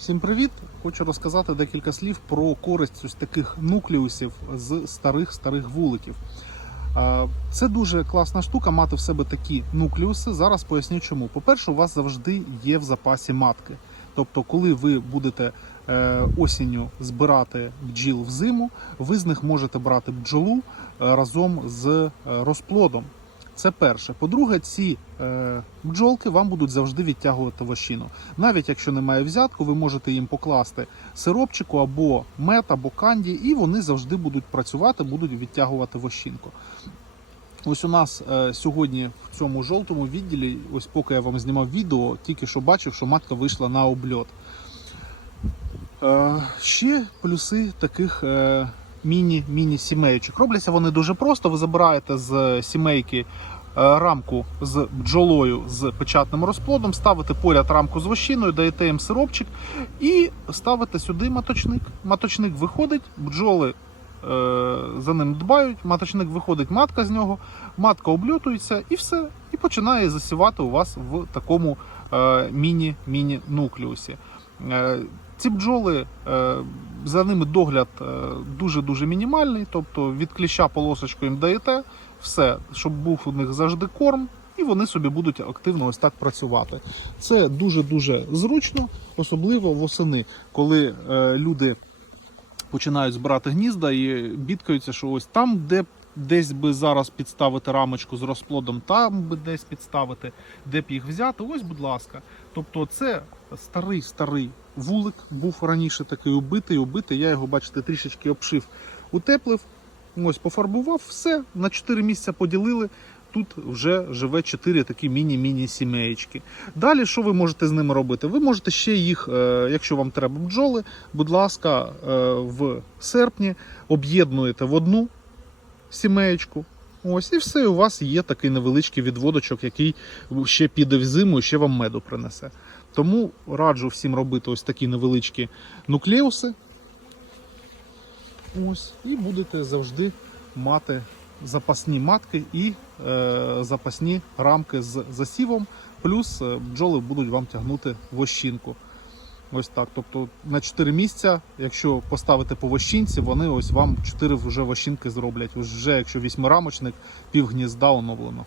Всім привіт! Хочу розказати декілька слів про користь ось таких нуклеусів з старих старих вуликів. Це дуже класна штука мати в себе такі нуклеуси. Зараз поясню чому. По-перше, у вас завжди є в запасі матки. Тобто, коли ви будете е, осінню збирати бджіл в зиму, ви з них можете брати бджолу е, разом з е, розплодом. Це перше. По-друге, ці е, бджолки вам будуть завжди відтягувати вощину. Навіть якщо немає взятку, ви можете їм покласти сиропчику або мед, або канді, і вони завжди будуть працювати, будуть відтягувати вощинку. Ось у нас е, сьогодні в цьому жовтому відділі, ось поки я вам знімав відео, тільки що бачив, що матка вийшла на обльот. Е, ще плюси таких е, міні-міні-сімеєчок. Робляться вони дуже просто. Ви забираєте з сімейки е, рамку з бджолою з печатним розплодом, ставите поряд рамку з вощиною, даєте їм сиропчик і ставите сюди маточник. Маточник виходить, бджоли. е, За ним дбають, маточник виходить, матка з нього, матка обльотується і все. І починає засівати у вас в такому е, міні-міні-нуклеусі. Е, ці бджоли, е, за ними догляд дуже дуже мінімальний. Тобто від кліща полосочку їм даєте, все, щоб був у них завжди корм, і вони собі будуть активно ось так працювати. Це дуже дуже зручно, особливо восени, коли е, люди починають збирати гнізда і бідкаються, що ось там, де. Десь би зараз підставити рамочку з розплодом, там би десь підставити, де б їх взяти. Ось, будь ласка. Тобто, це старий старий вулик, був раніше такий убитий, убитий. Я його, бачите, трішечки обшив, утеплив. Ось пофарбував, все на 4 місця поділили. Тут вже живе 4 такі міні-міні сімеєчки. Далі, що ви можете з ними робити? Ви можете ще їх, е, якщо вам треба бджоли, будь ласка, е, в серпні об'єднуєте в одну сімеєчку. Ось, і все, у вас є такий невеличкий відводочок, який ще піде в зиму і ще вам меду принесе. Тому раджу всім робити ось такі невеличкі нуклеуси. Ось, і будете завжди мати запасні матки і е, запасні рамки з засівом, плюс е, бджоли будуть вам тягнути вощинку. Ось так. Тобто на 4 місця, якщо поставити по вощинці, вони ось вам 4 вже вощинки зроблять. Вже якщо вісьмирамочник, пів гнізда оновлено.